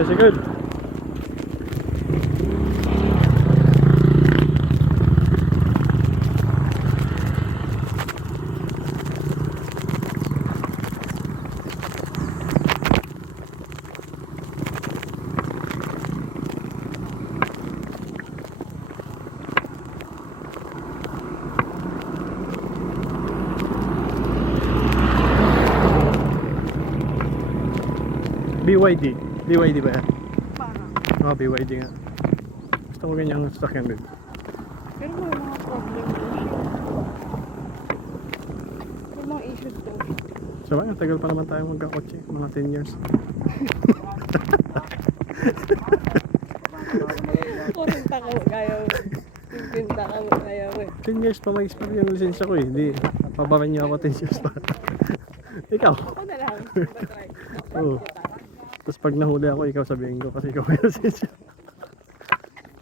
tricycle. BYD ba yan? Parang. BYD nga. Gusto ko ganyang sasakyan din. Pero may mga problem din siya. May mga issues daw. So ba, tagal pa naman tayo magkakotse. Mga 10 years. Kurinta ka mo ayaw. Kurinta ka mo ayaw eh. 10 years pa mag-expire yung lisensya ko eh. Hindi, pabaran niyo ako 10 years pa. Ikaw? Ako na lang. Batry. Oo. Tapos pag nahuli ako, ikaw sabihin ko kasi ikaw may lisensya.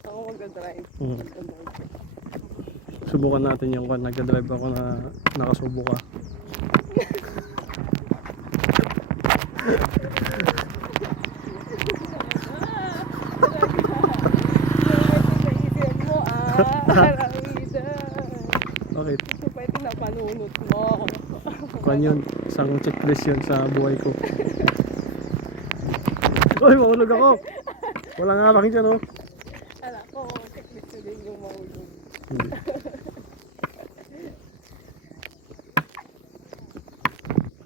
Ako mag-drive. Subukan natin yung kung nagdadrive ako na nakasubo ka. Okay. Pwede na panunot mo. Kuan yun, isang checklist yun sa buhay ko. Uy, mahulog ako! Wala nga aking dyan oh. Ala ko, checklist na din yung mahulog. Hindi.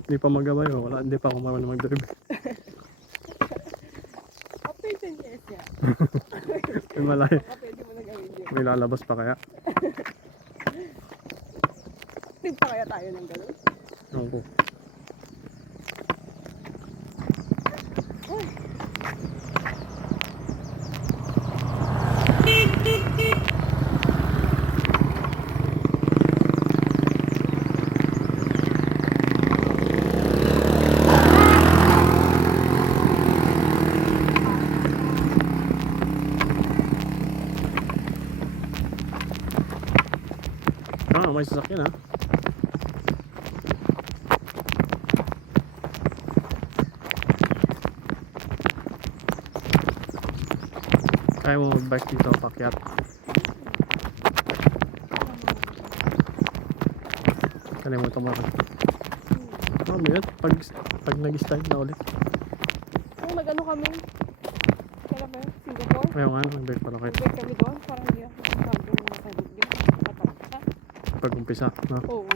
Hindi pa magabay oh. Wala, hindi pa ako marunong mag-drive. After 10 years niya. May malay. Baka pwede mo na gawin yun. May lalabas pa kaya? Trip pa kaya tayo ng gano'n? Ewan ko. May sasakyan ha. Kaya mo mag-bike dito, pakyat. Kalimutan mo ako. Ano yun? Pag nag-start na ulit. Kung nag-ano kami, kaya ba yun? Singapore? Ayaw nga, nag-bike pala kayo. Nag-break kami doon, parang hindi ako bagong nakabog yun. Kapagka. Pag umpisa, no? Oo.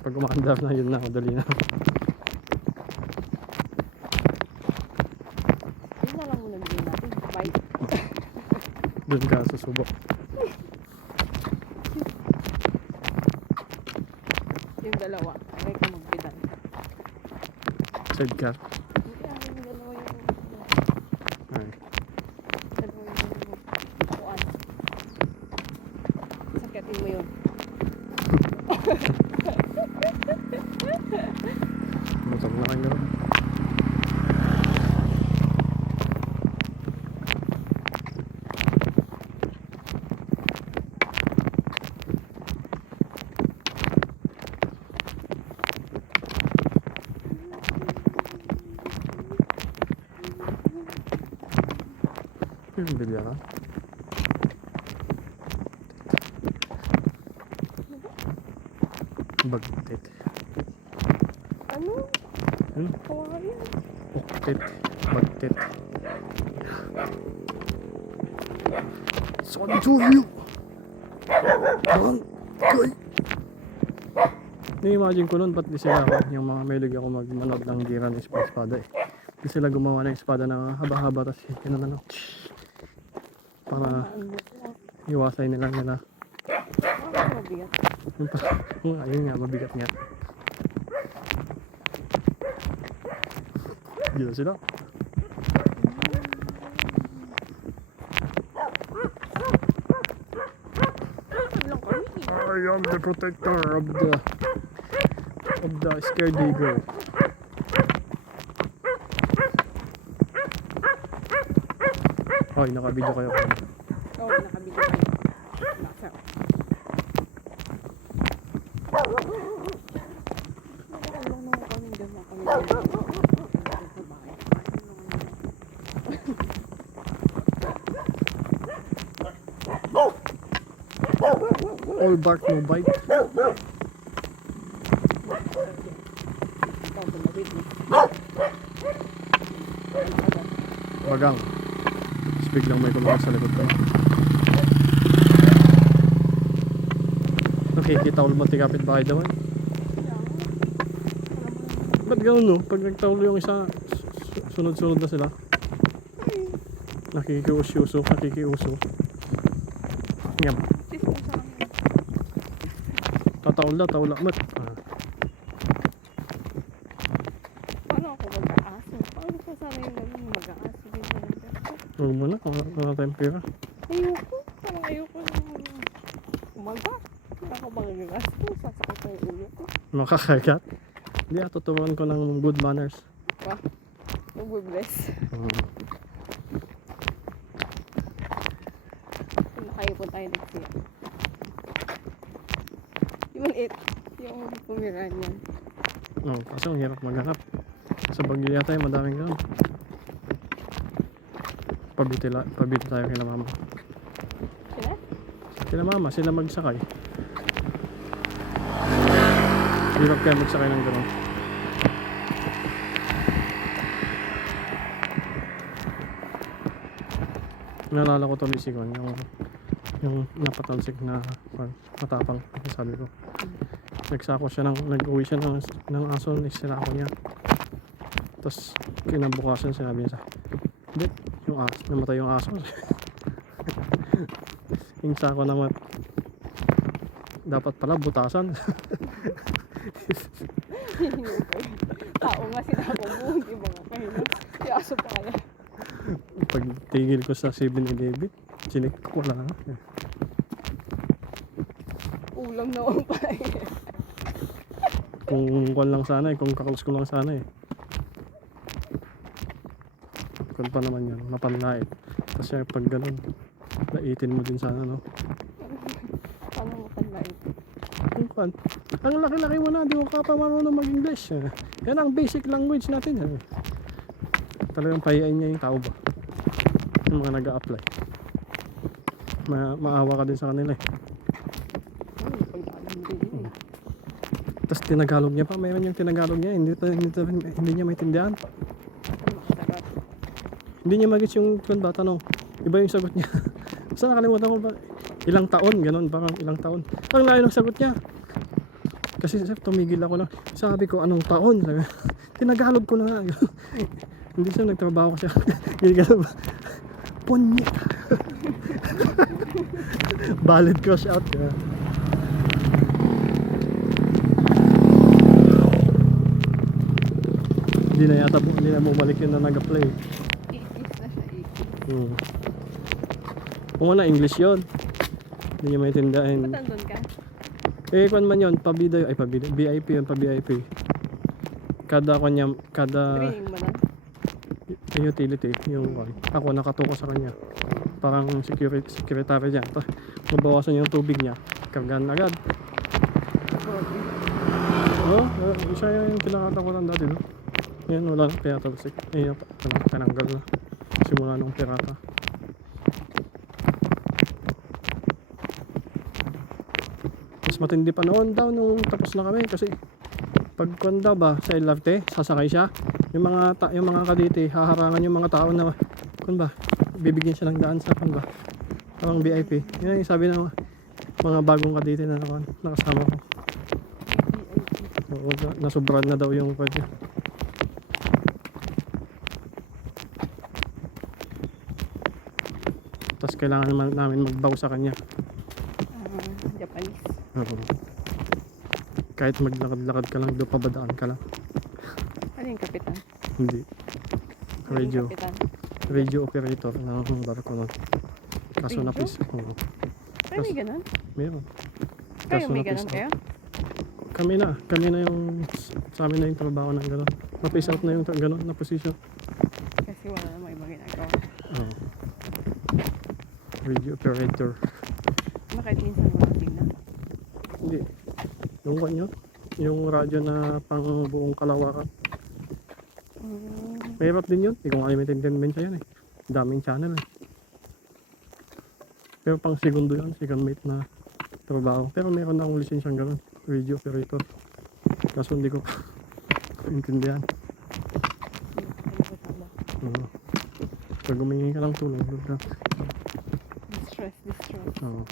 Pag umakandar na, yun na, madali na. Yun na lang muna bigyan natin. Bike. Doon ka susubok. Yung dalawa. Kaya ka magbidan. Sidecar. Hindi ah, yung dalawa yung... Ay. Dalawa yung... Upuan. Sakyatin mo yun. Motor na kayo. Yung bilyaran. Bagtit. Ano? Kawayan. Uktit. Bagtit. Sanjuryo! Bangkay! Ni-imagine ko nun, ba't di sila ako, yung mga mahilig ako magmanood ng gira ng espada eh. Di sila gumawa ng espada na haba-haba, tapos yun ano, para iwasay nila. Mabigat. Ayun nga, mabigat nga. Dito sila. I am the protector of the scared eagle. Hoy, naka-video kayo. Oo, nakabili kayo. Nasa. All bark, no bite. Ikaw, tumawid mo. Bagang. Tapos biglang may kumakas sa likod ko. Nakikita ko naman tikapit bahay naman. Ba't gano'n no? Pag nagtaulo yung isa, sunod-sunod na sila. Nakikiuso. Ngam. Tataula. Mat. Paano ako mag-aaso? Paano ko sana yung gano'n mag-aaso din na lang? Huwag mo na, wala tayong pera. Ayoko. Parang ayoko na umaga. Hindi ako mag-aaso. Sasakot na yung ulo ko. Makakagat. Hindi, tuturuan ko ng good manners. Wow. Mag-bless. Kayo po tayo next year. Yung maliit. Yung pumiraan yan. Oo, kaso ang hirap maghanap. Sa Baguio yata yung madaming gano'n. Pabiti tayo kila mama. Sila? Kila mama, sila magsakay. Hirap kaya magsakay ng gano'n. Naalala ko tuloy si Kwan, yung napatalsik na matapang, sabi ko. Nagsako siya nag-uwi siya ng aso, isira ako niya. Tapos kinabukasan sinabi niya sa, hindi, yung aso, namatay yung aso. Yung sako naman, dapat pala butasan. Tao nga sinako mo, hindi ba nga kayo? Si aso pa kaya. Pag tigil ko sa 7-Eleven, chinik ko wala na. Ulam naman pa eh. Kung kwan lang sana kung kakalus ko lang sana Kung pa naman yan, mapanlait. Kasi pag ganun, laitin mo din sana, no? Paano mo panlait? Kung kwan, ang laki-laki mo na, di mo ka pa marunong mag-English. Yan ang basic language natin. Talagang pahiyain niya yung tao ba? Yung mga nag-a-apply. Maawa ka din sa kanila Pag-alam din eh. Tapos tinagalog niya pa, mayroon yung tinagalog niya, hindi niya maintindihan. Masarap. Hindi niya magets yung kung ba, tanong. Iba yung sagot niya. Basta nakalimutan ko ba, ilang taon, ganun, parang ilang taon. Ang layo ng sagot niya. Kasi sir, tumigil ako na. Sabi ko, anong taon? Sabi, tinagalog ko na nga. Hindi siya, nagtrabaho ko siya. Ginigano ba? Punyet. Valid crush out. Hindi na bumalik yun na nag-apply. Ikis na siya, ikis. Kung na English yun. Hindi niya maintindihan. Ba't andun ka? Kung man yun, pabida yun. Ay, pabida. VIP yun, pa-VIP. Kada Training mo na? yung utility, yung ako nakatuko sa kanya. Parang secretary niya. Mabawasan yung tubig niya. Kargan agad. Siya yung pinakatakutan dati, no? Yan, wala na kaya tapos tinanggal na. Simula nung pirata. Mas matindi pa noon daw nung tapos na kami kasi pag kung daw ba sa LRT, sasakay siya. Yung mga kaditi, haharangan yung mga tao na kung ba, bibigyan siya ng daan sa kung ba. Parang VIP. Yan yung sabi ng mga bagong kaditi na nakasama ko. Oo, nasobrahan na daw yung pwede. Tapos kailangan namin magbaw sa kanya. Japanese. Oo. Kahit maglakad-lakad ka lang, doon pabadaan ka lang. Ano yung kapitan? Hindi. Ano yung kapitan? Radio operator ng barko nun. Kaso Radio? napis. Oo. Ay, may ganun? Meron. Kayo Kaso may napis ganun out. kayo? Kami na yung sa amin na yung trabaho ng gano'n. Napis out na yung gano'n na position. Kasi wala namang ibang ginagawa. Oo. Radio operator. Bakit minsan wala signal? Hindi. Yung kanyo, yung radyo na pang buong Kalawakan. Mahirap din yun. Hindi ko kalimutan din siya yan eh. Daming channel eh. Pero pang segundo yun, second mate na trabaho. Pero meron akong lisensyang gano'n, radio operator. Kaso hindi ko pa intindihan. Oo. Pag humingi ka lang tulong, doon ka. Distress. Oo.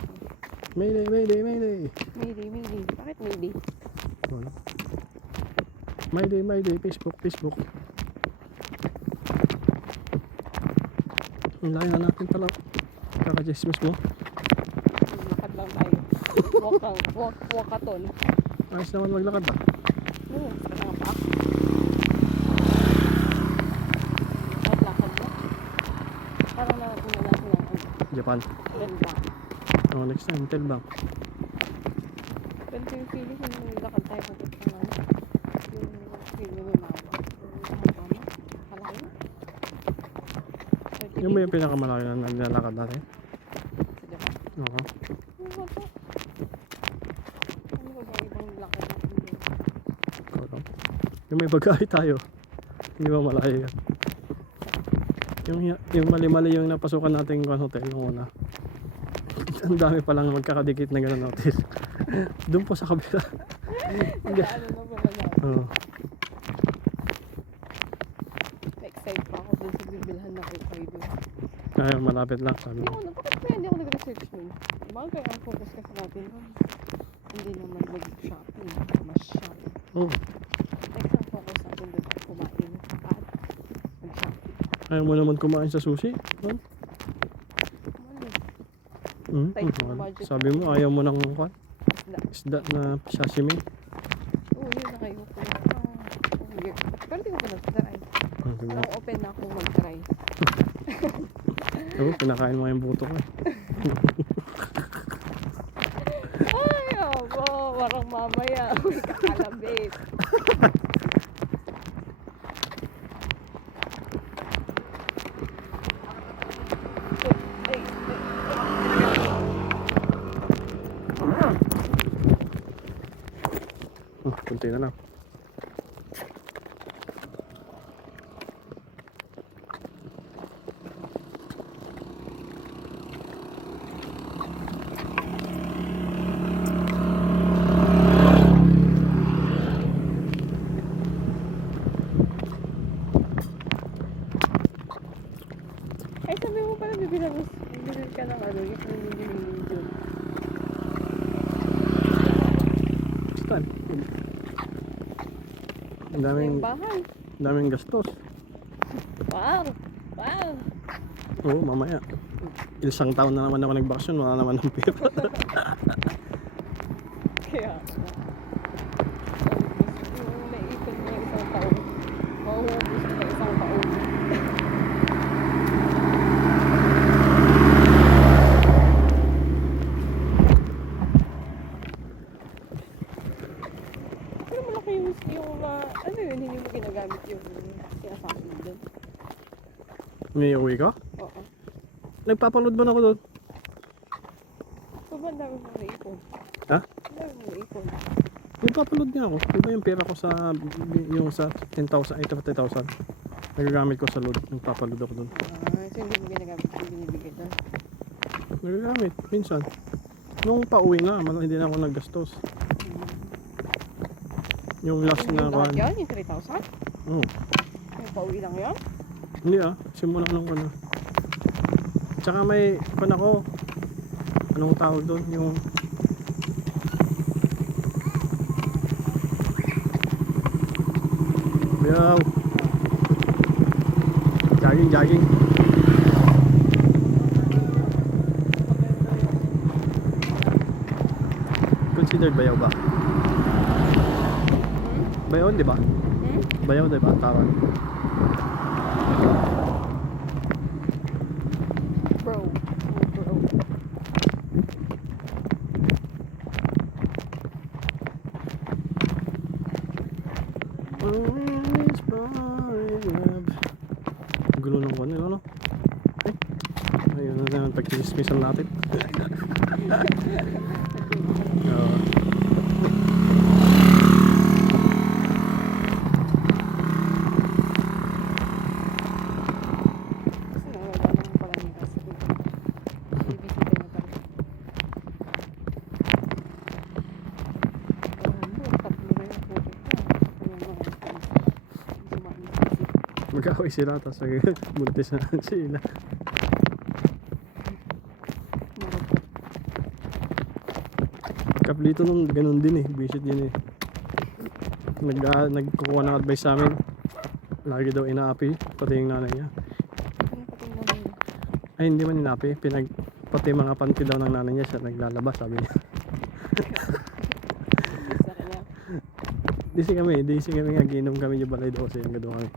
Mayday, mayday, mayday. Mayday. Bakit mayday? Wala. Mayday, mayday, Facebook. Ang layo na natin pala. Kaka-Christmas mo. Maglakad lang tayo. Walkathon. Ayos naman maglakad ba? Oo, sakit ang paa. Lakad mo. Parang narating na natin ang Japan. ganda. Oh, next time, tell bang. Pero yung feeling ko nung lakad tayo pupunta ng yung feeling mo mawa. Kalaki na. Yung ba yung pinakamalaki na naglalakad natin? Sa Japan. Oo. Ano ba to? Ano ba ba ibang lakad natin dyan? Ikaw lang. Yung may bagay tayo. Hindi ba malayo yan? Yung mali-mali yung napasukan natin yung hotel nung una. Ang dami palang magkakadikit na gano'n hotel. Doon po sa kabila. Ano na ba na? Oo. Na-excite pa ako dun sa bibilhan na kayo doon. Ay, malapit lang sabi Hindi mo. ako, bakit kaya hindi ako nag-research nun? Bagay ang focus kasi natin nun. Hindi naman mag-shopping, mas shopping. Oo. Next ang focus natin doon ay kumain at mag-shopping. Ayaw mo naman kumain sa sushi? No? Mali. Tight Okay. na budget. Sabi mo ayaw mo ng Isda. isda na sashimi. Oo, yun na kayo ko. Weird. Pero di ko pa nag-try. Sabi mo, Parang open na akong mag-try. oo, pinakain mo yung buto ko eh. Ay, abo. Parang mamaya. Uy, kakalabit. Ay, Kunti na lang. Ay, sabi mo pala bibili ka ng ano, yung pinili dun. Stan. Ang daming, Yung bahay. daming gastos. Wow! Oo, mamaya. Isang taon na naman ako nagbakasyon, wala naman ng pera. Kaya, yung naipon mo yung isang taon, mauubos mo na isang taon. Pero malaki yung ano yun, hindi mo ginagamit yung sinasabi mo dun. May uwi ka? Oo. Nagpapaload ba na ako doon? So ba ang dami mong naipon? Ha? Ang dami mong naipon. Nagpapaload nga ako. Diba yung pera ko sa yung sa 10,000, 80,000. Nagagamit ko sa load. Nagpapaload ako doon. So hindi mo ginagamit yung binibigay doon. Nagagamit. Minsan. Nung pauwi na, hindi na ako naggastos. Yung last Yung na lahat kan. yan, yung 3,000? Oo. Yung pauwi lang yan? Hindi ah. Simula nung ano. Tsaka may pan ako. Anong tawag doon? Yung Yo. Jogging. Considered bayaw ba? Bayaw, di ba? Bayaw, di ba? Tawag. Bro. Gulo ng kanila, no? Ay, ayun na naman, pag-chismisan natin. Oo. Kasi nawala naman pala niya kasi. Bibisita niya pala. nag-aaway sila tapos buntis na sila. Marupot. Kaplito nung ganun din eh, visit yun eh. Nagkukuha ng advice sa amin. Lagi daw inaapi, pati yung nanay niya. Pinapatingnan mo yun. Ay hindi man inaapi, pati mga panty daw ng nanay niya siya naglalabas sabi niya. Sa kanya. Disi kami nga, ginom kami yung balay daw kasi yung gado kami.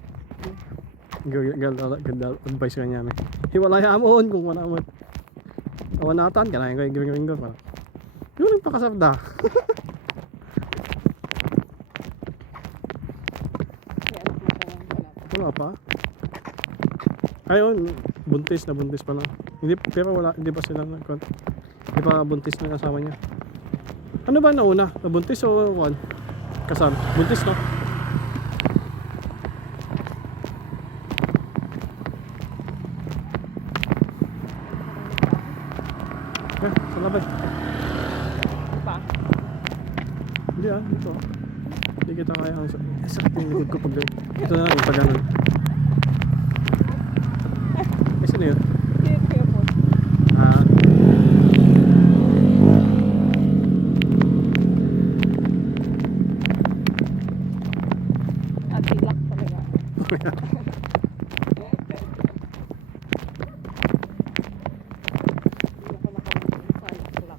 Advice ka niya kami. Hiwalay amon kung wala mo. Awanatan ka na yung gawin ko. Parang, yun ang pakasabda. May anak mo pa lang wala pa. Wala pa. Ayun, buntis pa lang. Hindi, pero wala, hindi pa sila hindi pa buntis na yung asawa niya. Ano ba nauna? Buntis o kasal? Buntis no? Sa labas. Pa? Hindi dito. Hindi kita kaya ang sakit yung likod ko pag ito na yung pag ganun. Ay, saan yun? Kaya po. Ah, At ilak talaga. Hindi ako nakamagin sa ilak.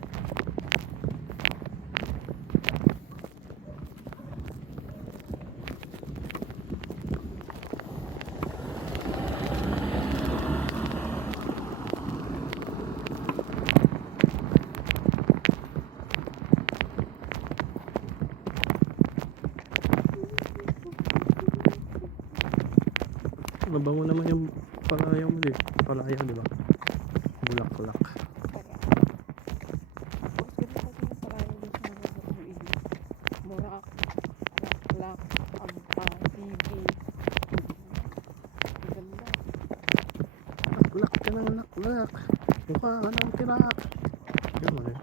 mabango naman yung palaya mo din. Palaya, di ba? Bulaklak. Murak, laklak, ampa, bibi. Ang ganda. Laklak ka ng laklak. Mukha ka ng tirak. Yun mo rin.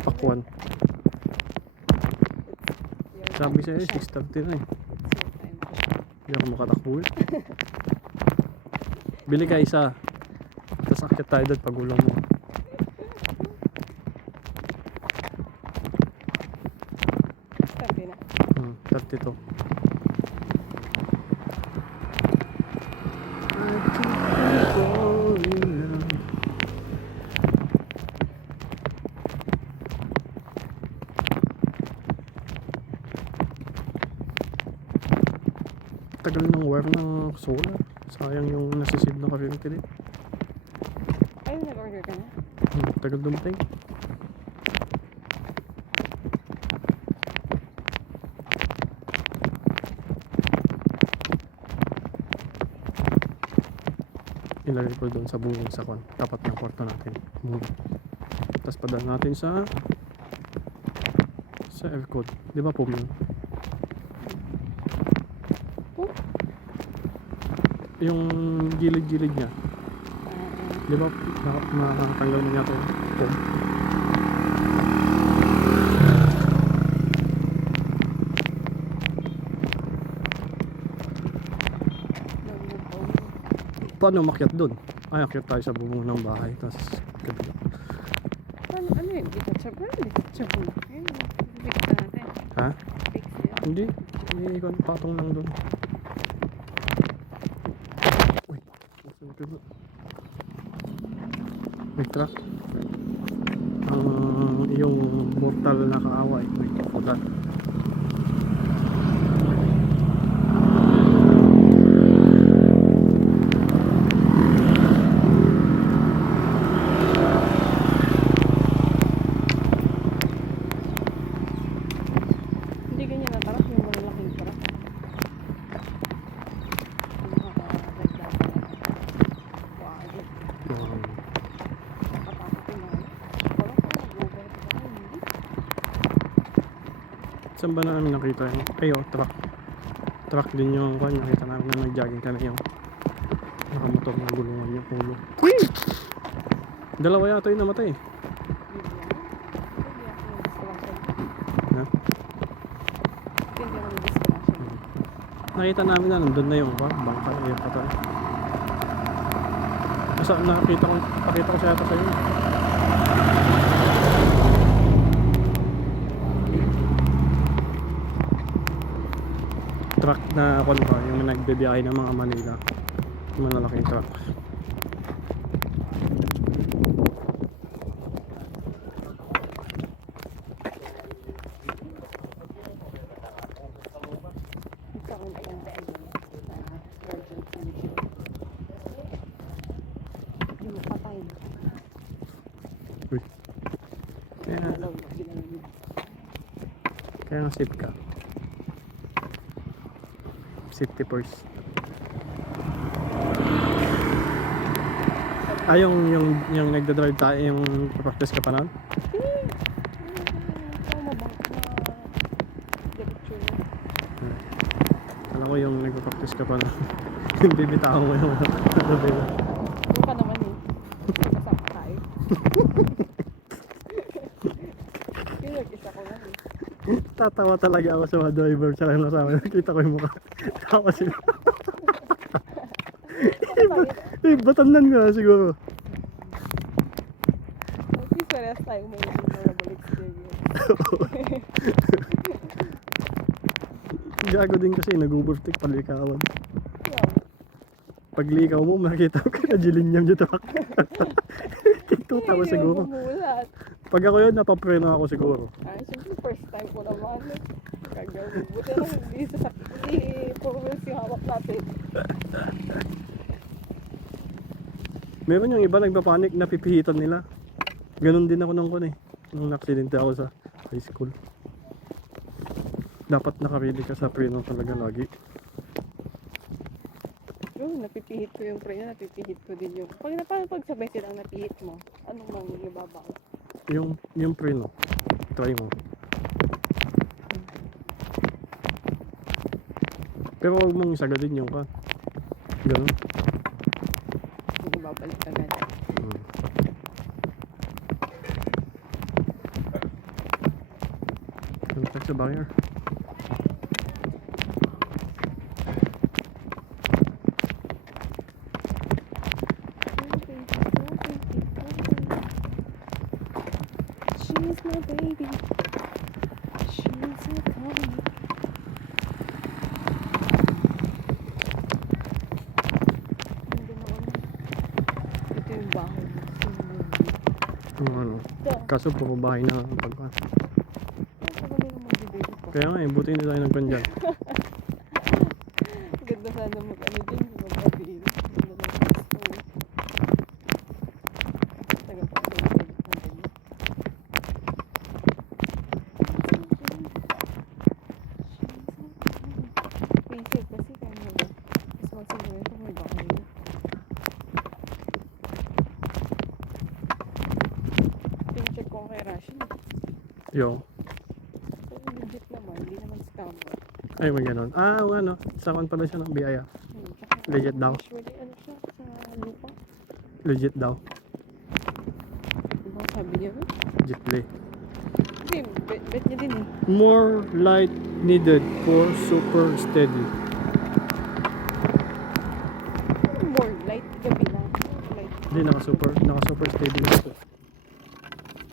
Pakwan. Sabi sa'yo, 6:30 na eh. Hindi ako makatakbo eh. Bili ka isa. Tapos akit tayo doon pagulong mo. Sabi na. 32. Tagal ng wire ng solar. Sayang yung nasisave na kuryente din. Ayun, nag-order ka na? Tagal dumating. Ilagay ko doon sa bungong sa kwan. Tapat ng kwarto natin. Tapos padala natin sa F-code. Di ba po yun? Yung gilid-gilid niya. Di ba makatanggal mo niya ito? Paano makyat doon? Ay, akyat tayo sa bubong ng bahay. Tapos kabila. Ano yun? Detachable? Detachable. Ayun, fix na natin. Ha? Fix yun. Hindi. May patong lang doon. Uy. May truck. Ang yung mortal na kaaway. May kaputan. Hindi ganyan na tarak, yung malalaking tarak. Ang nakakadagdag na. Wagi. Nakatakot yung mga. Parang kung mag-over ka ka, hindi. Saan ba namin nakita yun? Ay, truck. Truck din yung kwan. Nakita namin na nag-jogging kami yung Nakamotor ng gulungan yung ulo. Dalawa yata yung namatay. Ha? Hindi ako nag-discussion. Nakita namin na nandun na yung bangka yung patay. Nasa pakita ko siya ata sa'yo. Truck na ba, yung nagbibiyahe ng mga Manila. Yung malalaking truck. Ikaw ang Virgin Solution. Hindi mo patay. Uy. Kaya, Alam mo, ginamit. kaya nga safe ka. Safety first. Ah, yung nagda-drive tayo, yung practice ka pa nun? Tama ba? Diretso na. Alam ko yung nagpa-practice ka pa nun. Yung bibitaw mo yung ano ba yun? Doon ka naman eh. Kasama tayo. Yung nag-isa ko lang eh. Tatawa talaga ako sa mga driver tsaka yung nasama. Nakita ko yung mukha. Tawa sila. Batandan nga siguro. At least parehas tayo may memorable experience. Gago din kasi nag-overtake palikawan. Wow. Paglikaw mo makikita ko na jilinyam dito. Tutawa Hindi siguro. mo bumulat. Pag ako yun, napapreno ako siguro. Ay, syempre first time ko naman. Gagawin. Buti lang hindi four wheels yung hawak natin. Meron yung iba nagpapanik na pipihitan nila. Ganon din ako nung kun eh. Nung naksidente ako sa high school. Dapat nakaredy ka sa preno talaga lagi. Yung napipihit ko yung preno, napipihit ko din yung... Pag sabay silang napihit mo, anong mang ibabaw? Yung preno. Try mo. Pero huwag mong isagadin yung ka. Ganon. Hindi babalik agad. Contact sa barrier. She's my baby. She's a coming. Ito yung bahay mo. Ano. Kaso pumabahay na ang pagka. Kaya nga eh, buti hindi tayo nagpan dyan. Ganda sana mag-ano din, mag-abili. Ganda na peaceful. Tagal pa ako ng ganyan. Basic kasi kaya mo ba? Mas magsimula ito may bahay. Pin-check ko kay Rashi. Yo. So, legit naman, hindi naman scammer. Ay, may ganon. Ah, o ano. Sakon pala siya ng BIA. Tsaka, Legit daw. usually, ano siya, sa lupa. Legit daw. Diba sabi niya? Legitly. Hindi, bet niya din eh. More light needed for super steady. More light, gabi lang. Light. Hindi, naka super steady na ito.